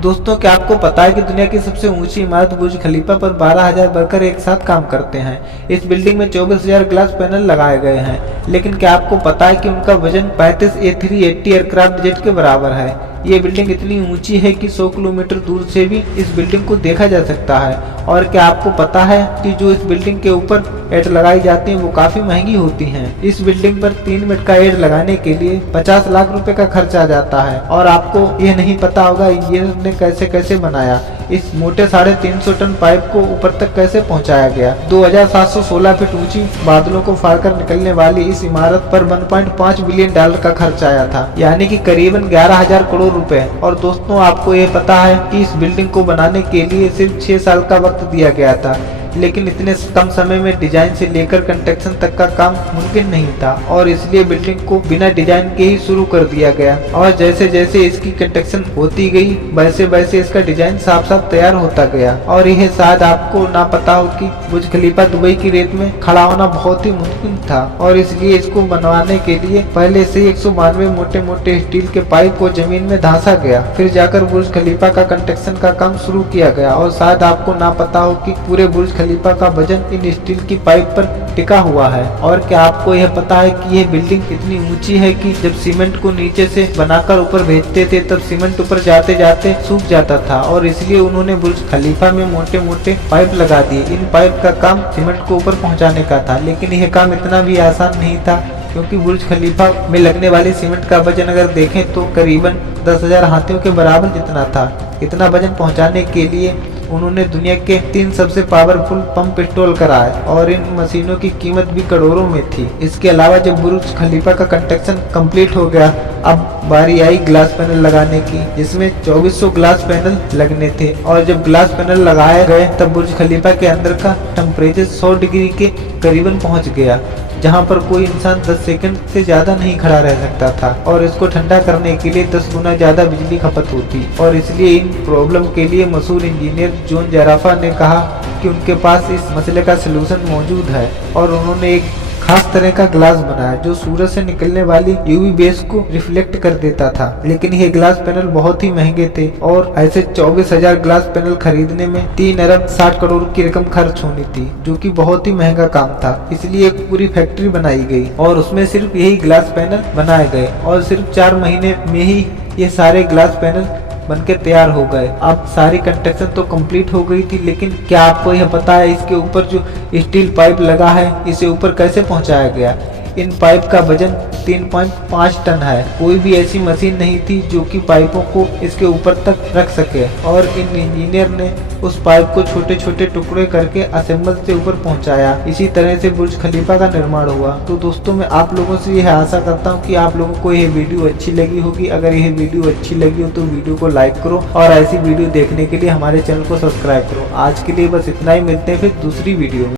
दोस्तों, क्या आपको पता है कि दुनिया की सबसे ऊंची इमारत बुर्ज खलीफा पर 12,000 वर्कर एक साथ काम करते हैं। इस बिल्डिंग में 24,000 ग्लास पैनल लगाए गए हैं। लेकिन क्या आपको पता है कि उनका वजन 35 A380 एयरक्राफ्ट जेट के बराबर है। ये बिल्डिंग इतनी ऊंची है कि 100 किलोमीटर दूर से भी इस बिल्डिंग को देखा जा सकता है। और क्या आपको पता है कि जो इस बिल्डिंग के ऊपर एड लगाई जाती है वो काफी महंगी होती हैं। इस बिल्डिंग पर 3 मिनट का एड लगाने के लिए 50 लाख रुपए का खर्चा आ जाता है। और आपको यह नहीं पता होगा इंजीनियर ने कैसे कैसे बनाया, इस मोटे 350 टन पाइप को ऊपर तक कैसे पहुंचाया गया। 2716 फीट ऊंची बादलों को फाड़ कर निकलने वाली इस इमारत पर 1.5 बिलियन डॉलर का खर्च आया था, यानी कि करीबन 11,000 करोड़ रुपए। और दोस्तों, आपको ये पता है कि इस बिल्डिंग को बनाने के लिए सिर्फ 6 साल का वक्त दिया गया था। लेकिन इतने कम समय में डिजाइन से लेकर कंस्ट्रक्शन तक का काम मुमकिन नहीं था, और इसलिए बिल्डिंग को बिना डिजाइन के ही शुरू कर दिया गया। और जैसे जैसे इसकी कंस्ट्रक्शन होती गई वैसे वैसे इसका डिजाइन साफ साफ तैयार होता गया। और यह शायद आपको ना पता हो कि बुर्ज खलीफा दुबई की रेत में खड़ा होना बहुत ही मुश्किल था, और इसलिए इसको बनवाने के लिए पहले से 192 मोटे मोटे स्टील के पाइप को जमीन में धंसा गया। फिर जाकर बुर्ज खलीफा का कंस्ट्रक्शन का काम शुरू किया गया। और शायद आपको ना पता हो कि पूरे बुर्ज खलीफा का वजन इन स्टील की पाइप पर टिका हुआ है। और क्या आपको यह पता है कि यह बिल्डिंग इतनी ऊंची है कि जब सीमेंट को नीचे से बनाकर ऊपर भेजते थे तब सीमेंट ऊपर जाते जाते सूख जाता था, और इसलिए उन्होंने बुर्ज खलीफा में मोटे मोटे पाइप लगा दिए। इन पाइप का काम सीमेंट को ऊपर पहुंचाने का था, लेकिन यह काम इतना भी आसान नहीं था, क्योंकि बुर्ज खलीफा में लगने वाली सीमेंट का वजन अगर देखें तो करीबन 10,000 हाथियों के बराबर जितना था। इतना वजन पहुंचाने के लिए उन्होंने दुनिया के 3 सबसे पावरफुल पंप इंस्टॉल कराए, और इन मशीनों की कीमत भी करोड़ों में थी। इसके अलावा जब बुर्ज खलीफा का कंस्ट्रक्शन कंप्लीट हो गया, अब बारी आई ग्लास पैनल लगाने की, जिसमें 2400 ग्लास पैनल लगने थे। और जब ग्लास पैनल लगाए गए तब बुर्ज खलीफा के अंदर का टेम्परेचर 100 डिग्री के करीबन पहुंच गया, जहां पर कोई इंसान 10 सेकंड से ज्यादा नहीं खड़ा रह सकता था। और इसको ठंडा करने के लिए 10 गुना ज्यादा बिजली खपत होती। और इसलिए इन प्रॉब्लम के लिए मशहूर इंजीनियर जॉन जराफा ने कहा कि उनके पास इस मसले का सलूशन मौजूद है, और उन्होंने एक खास तरह का ग्लास बनाया जो सूरज से निकलने वाली यूवी बेस को रिफ्लेक्ट कर देता था। लेकिन ये ग्लास पैनल बहुत ही महंगे थे, और ऐसे 24,000 ग्लास पैनल खरीदने में 3 अरब 60 करोड़ की रकम खर्च होनी थी, जो कि बहुत ही महंगा काम था। इसलिए एक पूरी फैक्ट्री बनाई गई और उसमें सिर्फ यही ग्लास पैनल बनाए गए, और सिर्फ 4 महीने में ही ये सारे ग्लास पैनल बनके तैयार हो गए। अब सारी कंस्ट्रक्शन तो कंप्लीट हो गई थी, लेकिन क्या आपको यह पता है इसके ऊपर जो स्टील पाइप लगा है इसे ऊपर कैसे पहुंचाया गया। इन पाइप का वजन 3.5 टन है। कोई भी ऐसी मशीन नहीं थी जो कि पाइपों को इसके ऊपर तक रख सके, और इन इंजीनियर ने उस पाइप को छोटे छोटे टुकड़े करके असेंबल से ऊपर पहुंचाया। इसी तरह से बुर्ज खलीफा का निर्माण हुआ। तो दोस्तों, मैं आप लोगों से यह आशा करता हूं कि आप लोगों को यह वीडियो अच्छी लगी होगी। अगर यह वीडियो अच्छी लगी हो तो वीडियो को लाइक करो, और ऐसी वीडियो देखने के लिए हमारे चैनल को सब्सक्राइब करो। आज के लिए बस इतना ही, मिलते हैं फिर दूसरी वीडियो में।